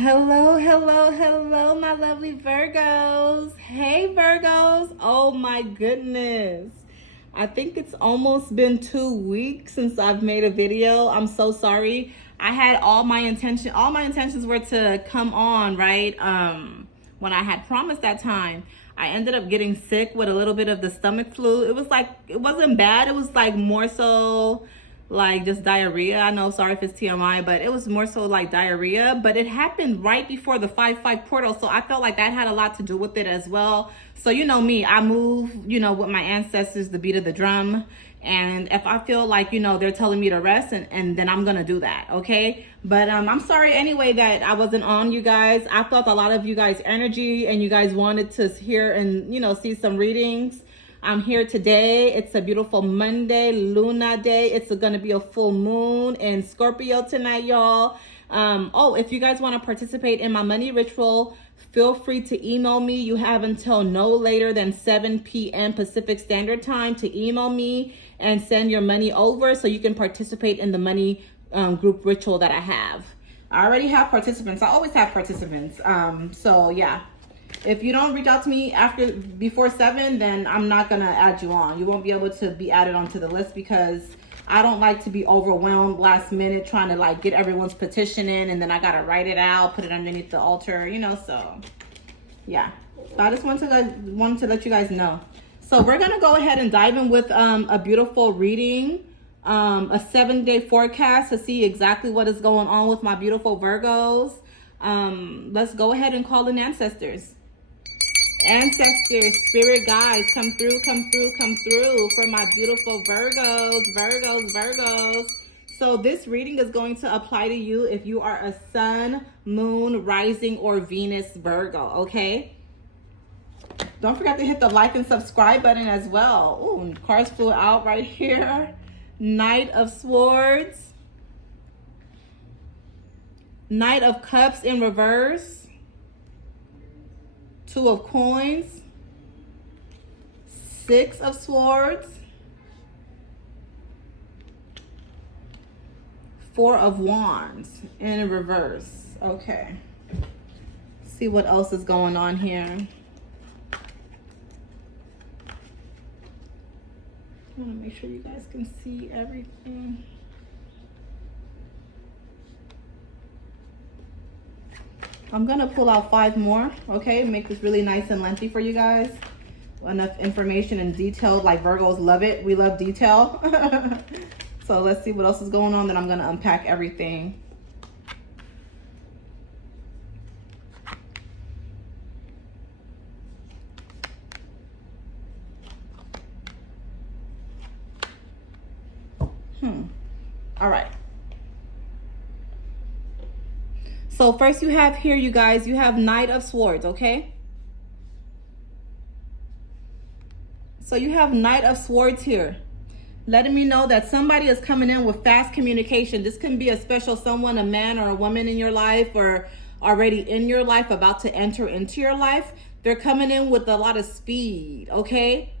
Hello, hello, hello, my lovely Virgos. Hey, Virgos. Oh my goodness. I think it's almost been 2 weeks since I've made a video. I'm so sorry. I had all my intentions were to come on, right? When I had promised that time. I ended up getting sick with a little bit of the stomach flu. It wasn't bad. It was like more so like just diarrhea. I know, sorry if it's TMI, but it was more so like diarrhea. But it happened right before the 5-5 portal, so I felt like that had a lot to do with it as well. So you know me, I move, with my ancestors, the beat of the drum. And if I feel like, they're telling me to rest, and then I'm gonna do that, okay? But I'm sorry anyway that I wasn't on, you guys. I felt a lot of you guys' energy, and you guys wanted to hear and see some readings. I'm here today. It's a beautiful Monday, Luna Day. It's gonna be a full moon in Scorpio tonight, y'all. Oh, if you guys want to participate in my money ritual, feel free to email me. You have until no later than 7 p.m. Pacific Standard Time to email me and send your money over so you can participate in the money group ritual that I have. I already have participants. I always have participants. So yeah. If you don't reach out to me before 7, then I'm not gonna add you on. You won't be able to be added onto the list because I don't like to be overwhelmed last minute trying to like get everyone's petition in, and then I gotta write it out, put it underneath the altar, so yeah. So I just wanted to let you guys know. So we're gonna go ahead and dive in with a beautiful reading, a 7-day forecast to see exactly what is going on with my beautiful Virgos. Let's go ahead and call in ancestors. Ancestors, spirit guides, come through for my beautiful Virgos. So this reading is going to apply to you if you are a sun, moon, rising, or Venus Virgo, okay? Don't forget to hit the like and subscribe button as well. Ooh, cards flew out right here. Knight of Swords. Knight of Cups in reverse. 2 of Coins, 6 of Swords, 4 of Wands in reverse. Okay. See what else is going on here. I want to make sure you guys can see everything. I'm gonna pull out 5 more, okay? Make this really nice and lengthy for you guys. Enough information and detail, like Virgos love it. We love detail. So let's see what else is going on. Then I'm gonna unpack everything. All right. So first you have here, you guys, you have Knight of Swords, okay? So you have Knight of Swords here, letting me know that somebody is coming in with fast communication. This can be a special someone, a man or a woman in your life, or already in your life, about to enter into your life. They're coming in with a lot of speed, okay?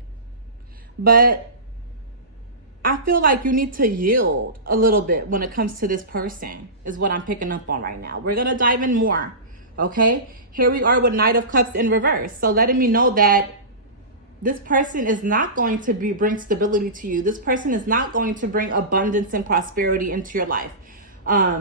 But I feel like you need to yield a little bit when it comes to this person, is what I'm picking up on right now. We're going to dive in more, okay? Here we are with Knight of Cups in reverse. So letting me know that this person is not going to bring stability to you. This person is not going to bring abundance and prosperity into your life.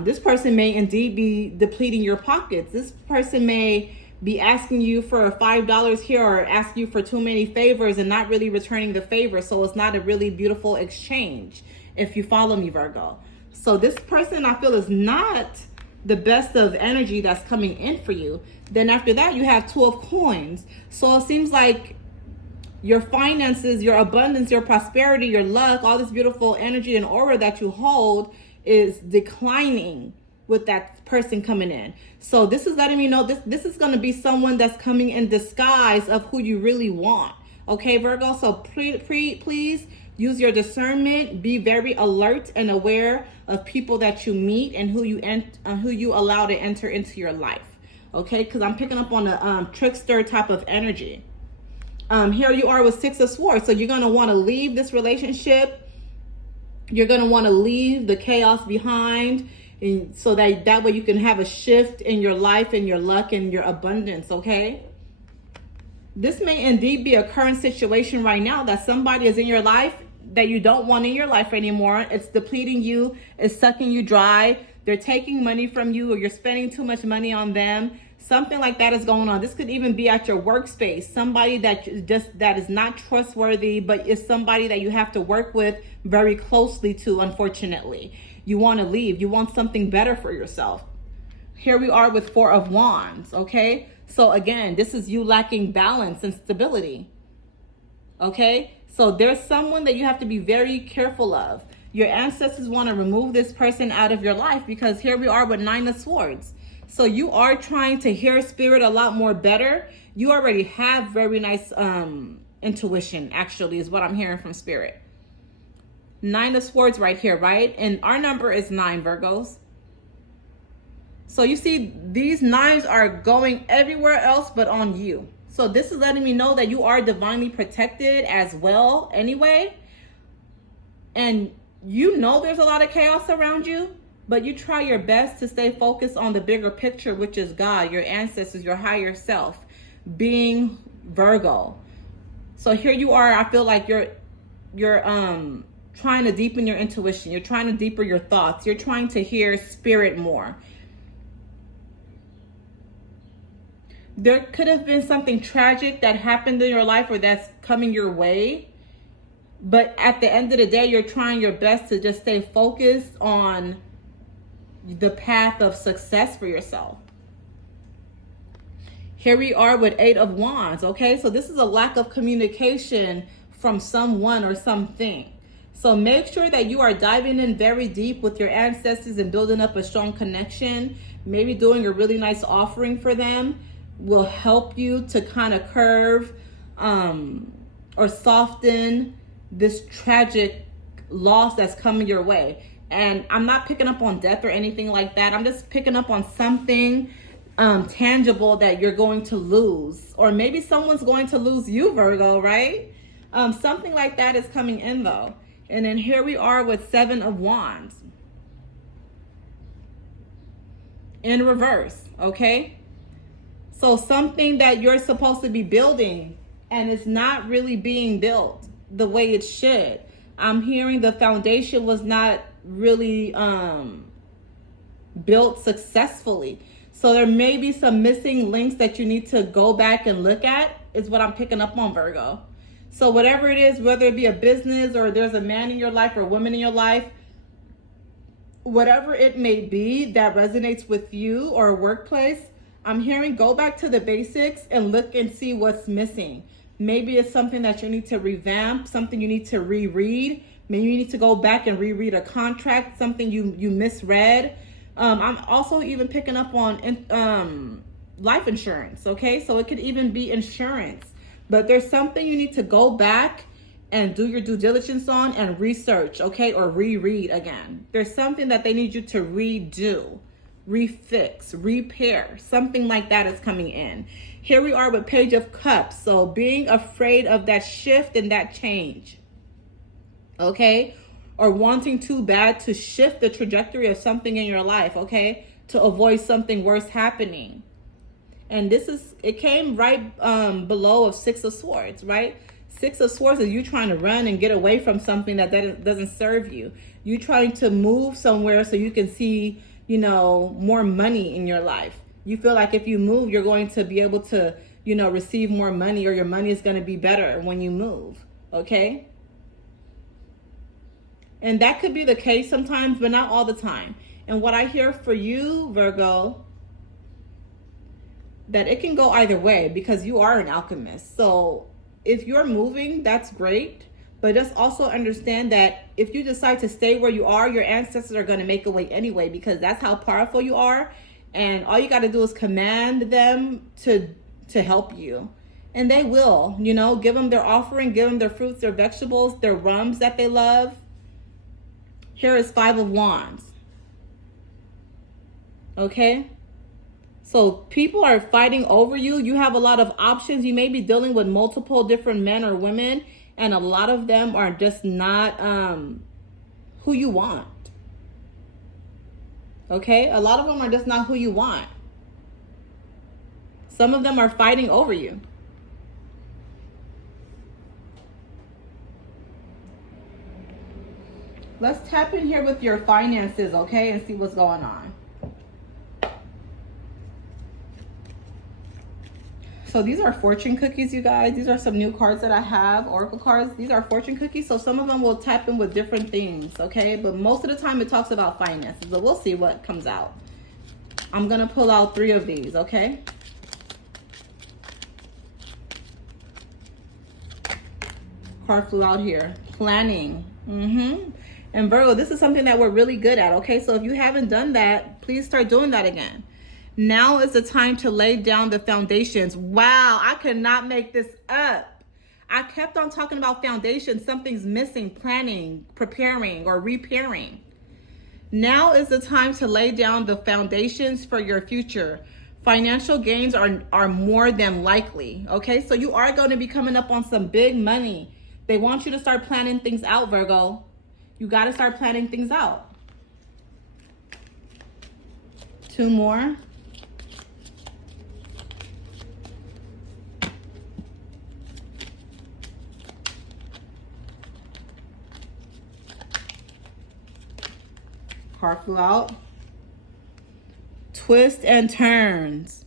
This person may indeed be depleting your pockets. This person may be asking you for $5 here, or asking you for too many favors and not really returning the favor. So it's not a really beautiful exchange, if you follow me, Virgo. So this person, I feel, is not the best of energy that's coming in for you. Then after that, you have 2 of Coins. So it seems like your finances, your abundance, your prosperity, your luck, all this beautiful energy and aura that you hold is declining with that person coming in. So this is letting me know this is going to be someone that's coming in disguise of who you really want. Okay, Virgo? So please use your discernment. Be very alert and aware of people that you meet and who you allow to enter into your life. Okay? Because I'm picking up on a trickster type of energy. Here you are with 6 of Swords. So you're going to want to leave this relationship. You're going to want to leave the chaos behind. And so that way you can have a shift in your life and your luck and your abundance, okay? This may indeed be a current situation right now that somebody is in your life that you don't want in your life anymore. It's depleting you, it's sucking you dry. They're taking money from you, or you're spending too much money on them. Something like that is going on. This could even be at your workspace. Somebody that is not trustworthy, but is somebody that you have to work with very closely to, unfortunately. You want to leave. You want something better for yourself. Here we are with 4 of Wands, okay? So again, this is you lacking balance and stability, okay? So there's someone that you have to be very careful of. Your ancestors want to remove this person out of your life, because here we are with 9 of Swords. So you are trying to hear spirit a lot more better. You already have very nice intuition, actually, is what I'm hearing from spirit. 9 of Swords right here, right? And our number is 9, Virgos. So you see, these 9s are going everywhere else but on you. So this is letting me know that you are divinely protected as well anyway. And you know there's a lot of chaos around you, but you try your best to stay focused on the bigger picture, which is God, your ancestors, your higher self, being Virgo. So here you are, I feel like you're trying to deepen your intuition. You're trying to deepen your thoughts. You're trying to hear spirit more. There could have been something tragic that happened in your life or that's coming your way. But at the end of the day, you're trying your best to just stay focused on the path of success for yourself. Here we are with 8 of Wands, okay? So this is a lack of communication from someone or something. So make sure that you are diving in very deep with your ancestors and building up a strong connection. Maybe doing a really nice offering for them will help you to kind of curve or soften this tragic loss that's coming your way. And I'm not picking up on death or anything like that. I'm just picking up on something tangible that you're going to lose. Or maybe someone's going to lose you, Virgo, right? Something like that is coming in though. And then here we are with 7 of Wands. In reverse, okay? So something that you're supposed to be building and it's not really being built the way it should. I'm hearing the foundation was not really built successfully. So there may be some missing links that you need to go back and look at, is what I'm picking up on, Virgo. So whatever it is, whether it be a business or there's a man in your life or a woman in your life, whatever it may be that resonates with you or a workplace, I'm hearing go back to the basics and look and see what's missing. Maybe it's something that you need to revamp, something you need to reread. Maybe you need to go back and reread a contract, something you misread. I'm also even picking up on life insurance, okay? So it could even be insurance. But there's something you need to go back and do your due diligence on and research, okay? Or reread again. There's something that they need you to redo, refix, repair, something like that is coming in. Here we are with Page of Cups. So being afraid of that shift and that change, okay? Or wanting too bad to shift the trajectory of something in your life, okay? To avoid something worse happening. And it came right below of 6 of Swords, right? 6 of Swords is you trying to run and get away from something that doesn't serve you. You trying to move somewhere so you can see, more money in your life. You feel like if you move, you're going to be able to, receive more money, or your money is going to be better when you move, okay? And that could be the case sometimes, but not all the time. And what I hear for you, Virgo, that it can go either way because you are an alchemist. So if you're moving, that's great. But just also understand that if you decide to stay where you are, your ancestors are going to make a way anyway, because that's how powerful you are. And all you got to do is command them to help you. And they will, give them their offering, give them their fruits, their vegetables, their rums that they love. Here is 5 of Wands. Okay? So people are fighting over you. You have a lot of options. You may be dealing with multiple different men or women, and a lot of them are just not who you want. Okay? A lot of them are just not who you want. Some of them are fighting over you. Let's tap in here with your finances, okay, and see what's going on. So these are fortune cookies, you guys. These are some new cards that I have, oracle cards. These are fortune cookies, so some of them will tap in with different things, okay? But most of the time it talks about finances, but we'll see what comes out. I'm gonna pull out 3 of these, okay? Card flew out here. Planning. And Virgo, this is something that we're really good at, okay? So if you haven't done that, please start doing that again. Now is the time to lay down the foundations. Wow, I could not make this up. I kept on talking about foundations. Something's missing, planning, preparing, or repairing. Now is the time to lay down the foundations for your future. Financial gains are more than likely, okay? So you are going to be coming up on some big money. They want you to start planning things out, Virgo. You got to start planning things out. 2 more. Card flew out. Twists and turns.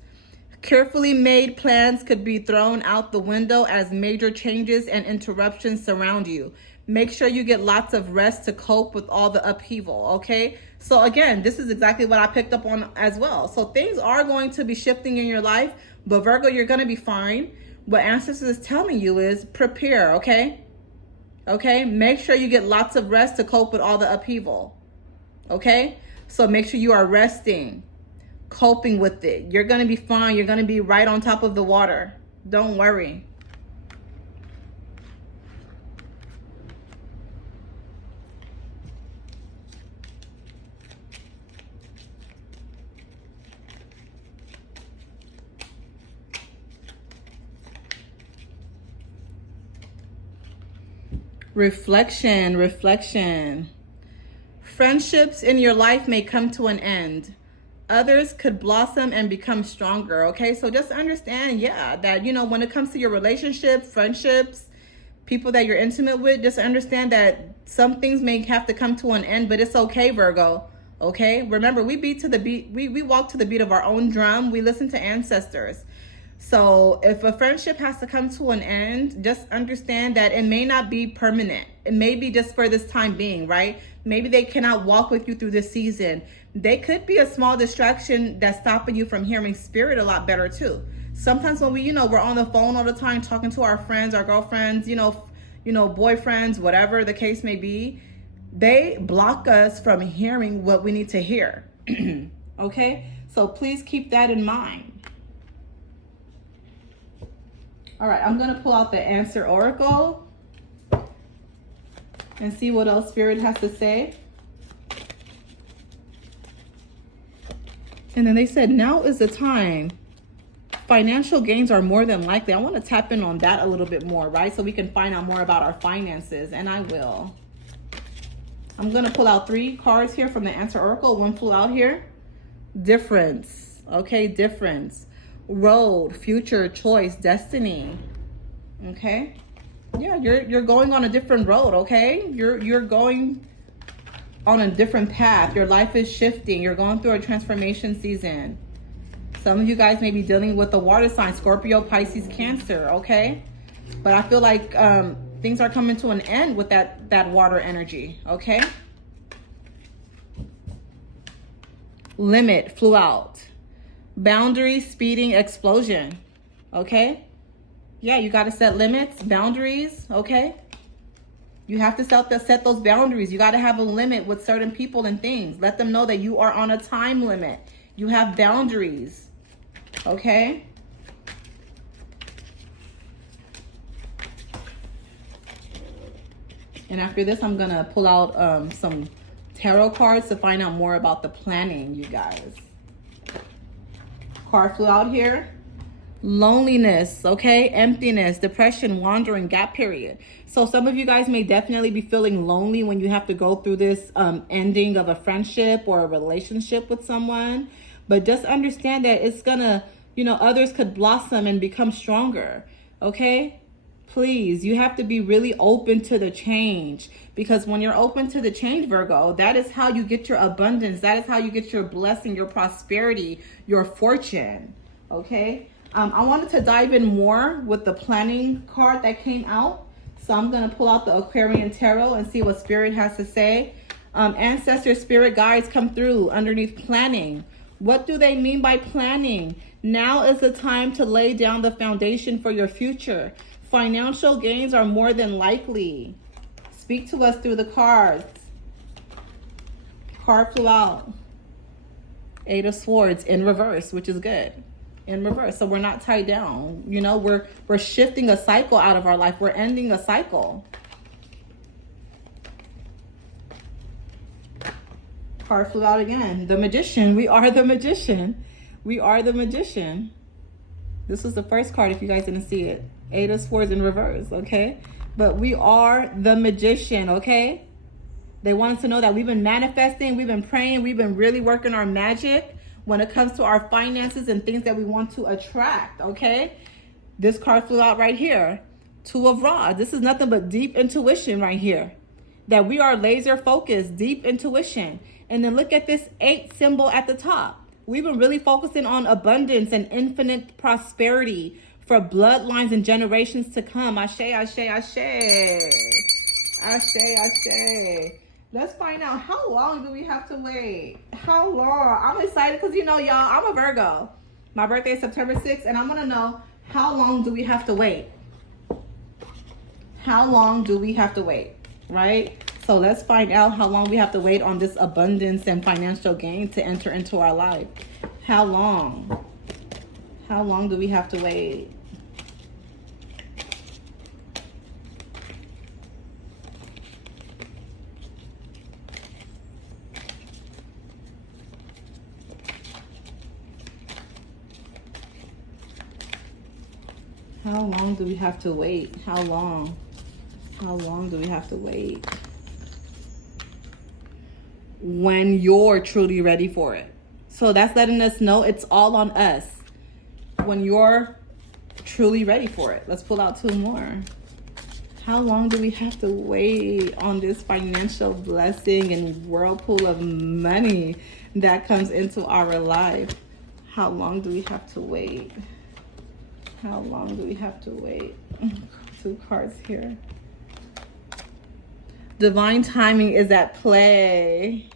Carefully made plans could be thrown out the window as major changes and interruptions surround you. Make sure you get lots of rest to cope with all the upheaval, okay? So again, this is exactly what I picked up on as well. So things are going to be shifting in your life, but Virgo, you're going to be fine. What Ancestors is telling you is prepare, okay? Okay? Make sure you get lots of rest to cope with all the upheaval, okay? So make sure you are resting, coping with it. You're going to be fine. You're going to be right on top of the water. Don't worry. Reflection, reflection. Friendships in your life may come to an end. Others could blossom and become stronger, okay? So just understand, yeah, that, you know, when it comes to your relationship, friendships, people that you're intimate with, just understand that some things may have to come to an end, but it's okay, Virgo, okay? Remember, we walk to the beat of our own drum. We listen to ancestors. So if a friendship has to come to an end, just understand that it may not be permanent. It may be just for this time being, right? Maybe they cannot walk with you through this season. They could be a small distraction that's stopping you from hearing spirit a lot better too. Sometimes when we're on the phone all the time talking to our friends, our girlfriends, boyfriends, whatever the case may be, they block us from hearing what we need to hear. Okay? So please keep that in mind. All right, I'm going to pull out the Answer Oracle and see what else Spirit has to say. And then they said, now is the time. Financial gains are more than likely. I want to tap in on that a little bit more, right? So we can find out more about our finances, and I will. I'm going to pull out 3 cards here from the Answer Oracle. 1 flew out here. Difference. Okay, difference. Road, future, choice, destiny. Okay? Yeah, you're going on a different road, okay? You're going on a different path. Your life is shifting. You're going through a transformation season. Some of you guys may be dealing with the water sign, Scorpio, Pisces, Cancer, okay? But I feel like things are coming to an end with that water energy, okay? Limit flew out. Boundary, speeding, explosion, okay? Yeah, you got to set limits, boundaries, okay? You have to set those boundaries. You got to have a limit with certain people and things. Let them know that you are on a time limit. You have boundaries, okay? And after this, I'm going to pull out some tarot cards to find out more about the planning, you guys. Card flew out here. loneliness, okay, emptiness, depression, wandering, gap period. So some of you guys may definitely be feeling lonely when you have to go through this ending of a friendship or a relationship with someone. But just understand that it's gonna, others could blossom and become stronger, okay? Please, you have to be really open to the change, because when you're open to the change, Virgo, that is how you get your abundance. That is how you get your blessing, your prosperity, your fortune, okay? I wanted to dive in more with the planning card that came out. So I'm going to pull out the Aquarian Tarot and see what Spirit has to say. Ancestor Spirit guides come through underneath planning. What do they mean by planning? Now is the time to lay down the foundation for your future. Financial gains are more than likely. Speak to us through the cards. Card flew out. Eight of Swords in reverse, which is good. In reverse, so we're not tied down. We're shifting a cycle out of our life. We're ending a cycle. Card flew out again. The Magician. We are the Magician. We are the Magician. This was the first card if you guys didn't see it. Eight of Swords in reverse, okay? But we are the Magician, okay? They wanted to know that we've been manifesting, we've been praying, we've been really working our magic when it comes to our finances and things that we want to attract, okay? This card flew out right here. Two of Rods. This is nothing but deep intuition right here. That we are laser focused, deep intuition. And then look at this 8 symbol at the top. We've been really focusing on abundance and infinite prosperity for bloodlines and generations to come. Ashe, ashe, ashe. Ashe, ashe. Let's find out, how long do we have to wait? How long? I'm excited because, y'all, I'm a Virgo. My birthday is September 6th, and I'm going to know, how long do we have to wait? How long do we have to wait, right? So let's find out how long we have to wait on this abundance and financial gain to enter into our life. How long? How long do we have to wait? How long do we have to wait? How long? How long do we have to wait? When you're truly ready for it. So that's letting us know it's all on us. When you're truly ready for it. Let's pull out 2 more. How long do we have to wait on this financial blessing and whirlpool of money that comes into our life? How long do we have to wait? How long do we have to wait? 2 cards here. Divine timing is at play.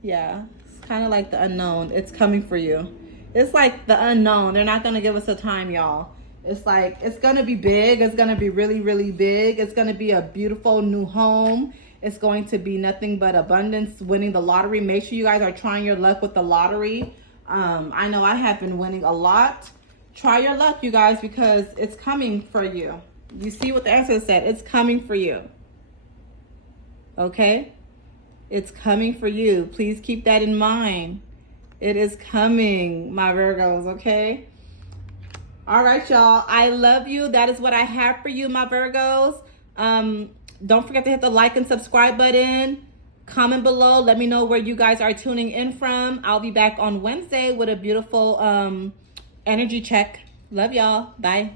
Yeah, it's kind of like the unknown. It's coming for you. It's like the unknown. They're not going to give us a time, y'all. It's like, it's going to be big. It's going to be really, really big. It's going to be a beautiful new home. It's going to be nothing but abundance, winning the lottery. Make sure you guys are trying your luck with the lottery. I know I have been winning a lot. Try your luck, you guys, because it's coming for you. You see what the answer said. It's coming for you. Okay? It's coming for you. Please keep that in mind. It is coming, my Virgos, okay? All right, y'all. I love you. That is what I have for you, my Virgos. Don't forget to hit the like and subscribe button. Comment below. Let me know where you guys are tuning in from. I'll be back on Wednesday with a beautiful energy check. Love y'all. Bye.